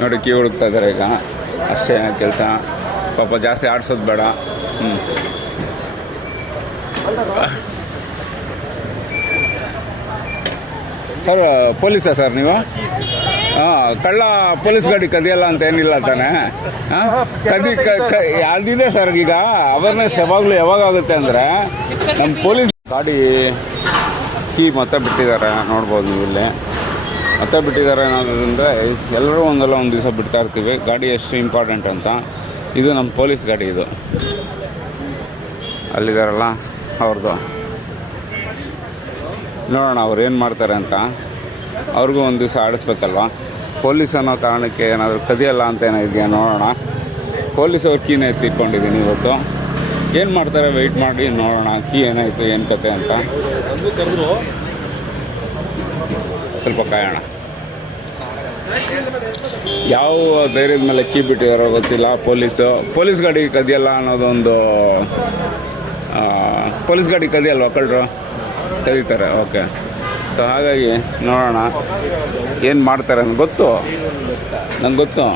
ನೋಡಿ ಕೀ ಹುಡುಕ್ತಾ ಇದ್ದಾರೆ ಈಗ. ಅಷ್ಟೇ ಕೆಲಸ. ಪಾಪ ಜಾಸ್ತಿ ಆಡ್ಸೋದು ಬೇಡ. ಸರ್ ಪೊಲೀಸಾ ಸರ್ ನೀವು? ಕಳ್ಳ ಪೊಲೀಸ್ ಗಾಡಿ ಕದಿಯಲ್ಲ ಅಂತ ಏನಿಲ್ಲ ತಾನೆ? ಅದಿದೆ ಸರ್. ಈಗ ಅವೇರ್ನೆಸ್ ಯಾವಾಗ ಆಗುತ್ತೆ ಅಂದರೆ ನಮ್ಮ ಪೊಲೀಸ್ ಗಾಡಿ ಕೀ ಮತ್ತೆ ಬಿಟ್ಟಿದ್ದಾರೆ, ನೋಡ್ಬೋದು ನೀವು ಇಲ್ಲಿ. ಮತ್ತೆ ಬಿಟ್ಟಿದ್ದಾರೆ ಅನ್ನೋದ್ರಿಂದ ಎಲ್ಲರೂ ಒಂದಲ್ಲ ಒಂದು ದಿವಸ ಬಿಡ್ತಾ ಇರ್ತೀವಿ. ಗಾಡಿ ಎಷ್ಟು ಇಂಪಾರ್ಟೆಂಟ್ ಅಂತ. ಇದು ನಮ್ಮ ಪೊಲೀಸ್ ಗಾಡಿ. ಇದು ಅಲ್ಲಿದ್ದಾರಲ್ಲ ಅವ್ರದ್ದು. ನೋಡೋಣ ಅವ್ರು ಏನು ಮಾಡ್ತಾರೆ ಅಂತ. ಅವ್ರಿಗೂ ಒಂದು ದಿವಸ ಆಡಿಸ್ಬೇಕಲ್ವ. ಪೊಲೀಸ್ ಅನ್ನೋ ಕಾರಣಕ್ಕೆ ಏನಾದರೂ ಕದಿಯಲ್ಲ ಅಂತ ಏನಾಗಿದೆಯಾ ನೋಡೋಣ. ಪೊಲೀಸವ್ರ ಕೀನ ಎತ್ತಿಟ್ಕೊಂಡಿದ್ದೀನಿ ಇವತ್ತು. ಏನು ಮಾಡ್ತಾರೆ ವೆಯ್ಟ್ ಮಾಡಿ ನೋಡೋಣ. ಕೀ ಏನಾಯಿತು ಏನು ಕತೆ ಅಂತ ಸ್ವಲ್ಪ ಕಾಯೋಣ. ಯಾವ ಧೈರ್ಯದ ಮೇಲೆ ಕೀ ಬಿಟ್ಟಿದಾರೋ ಗೊತ್ತಿಲ್ಲ. ಪೊಲೀಸ್ ಗಾಡಿ ಕದಿಯಲ್ಲ ಅನ್ನೋದೊಂದು. ಪೊಲೀಸ್ ಗಾಡಿ ಕದಿಯಲ್ವ ಕಳ್ಳರು? ಕದೀತಾರೆ. ಓಕೆ. ಸೊ ಹಾಗಾಗಿ ನೋಡೋಣ ಏನು ಮಾಡ್ತಾರೆ ಅಂತ ನಂಗೆ ಗೊತ್ತು.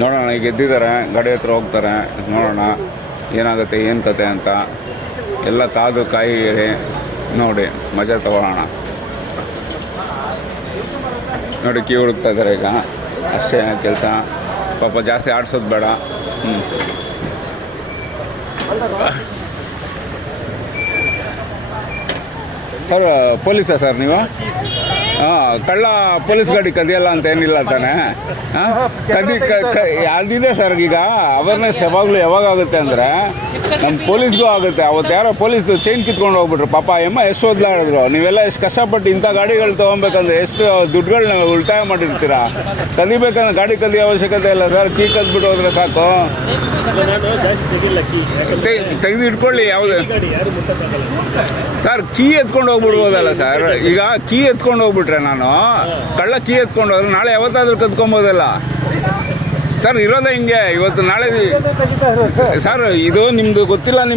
ನೋಡೋಣ. ಈಗ ಎದ್ದಿದ್ದಾರೆ, ಗಾಡಿ ಹತ್ರ ಹೋಗ್ತಾರೆ. ನೋಡೋಣ ಏನಾಗುತ್ತೆ ಏನು ಕತೆ ಅಂತ. ಎಲ್ಲ ಕಾದು ಕಾಯಿ ನೋಡಿ ಮಜಾ ತಗೊಳ್ಳೋಣ. ನೋಡಿ ಕೀ ಹುಡುಕ್ತಾ ಇದ್ದಾರೆ ಈಗ. ಅಷ್ಟೇ ಕೆಲಸ. ಪಾಪ ಜಾಸ್ತಿ ಆಡ್ಸೋದು ಬೇಡ. ಸರ್ ಪೊಲೀಸಾ ಸರ್ ನೀವು? ಕಳ್ಳ ಪೊಲೀಸ್ ಗಾಡಿ ಕದಿಯಲ್ಲ ಅಂತ ಏನಿಲ್ಲ ತಾನೆ? ಅದಿದೆ ಸರ್. ಈಗ ಅವೇರ್ನೆಸ್ ಯಾವಾಗ ಆಗುತ್ತೆ ಅಂದರೆ ನಮ್ಮ ಪೊಲೀಸ್ಗೂ ಆಗುತ್ತೆ. ಅವತ್ತು ಯಾರೋ ಪೊಲೀಸ್ದು ಚೈನ್ ಕಿತ್ಕೊಂಡು ಹೋಗ್ಬಿಟ್ರು. ಪಾಪ ಎಷ್ಟು ಓದ್ಲಾಡಿದ್ರು. ನೀವೆಲ್ಲ ಎಷ್ಟು ಕಷ್ಟಪಟ್ಟು ಇಂಥ ಗಾಡಿಗಳು ತೊಗೊಬೇಕಂದ್ರೆ ಎಷ್ಟು ದುಡ್ಡುಗಳನ್ನ ಉಳಿತಾಯ ಮಾಡಿರ್ತೀರಾ. ಕದಿಬೇಕಂದ್ರೆ ಗಾಡಿ ಕದಿಯೋ ಅವಶ್ಯಕತೆ ಇಲ್ಲ ಸರ್. ಕೀ ಕದ್ಬಿಟ್ಟು ಹೋದ್ರೆ ಸಾಕು. ತೆಗೆದು ಇಟ್ಕೊಳ್ಳಿ. ಯಾವುದು ಸರ್ ಕೀ ಎತ್ಕೊಂಡು ಹೋಗ್ಬಿಡ್ಬೋದಲ್ಲ ಸರ್. ಈಗ ಕೀ ಎತ್ಕೊಂಡು ಹೋಗ್ಬಿಟ್ರೆ ನಾನು ಕಳ್ಳ ಕೀ ಎತ್ಕೊಂಡು ಹೋದ್ರೆ ನಾಳೆ ಯಾವತ್ತಾದ್ರೂ ಕದ್ಕೊಬೋದಲ್ಲ ಸರ್. ಇರೋದೇ ಹಿಂಗೆ. ಇವತ್ತು ನಾಳೆ ಸರ್ ಇದು ನಿಮ್ಮದು ಗೊತ್ತಿಲ್ಲ ನಿಮ್ಗೆ.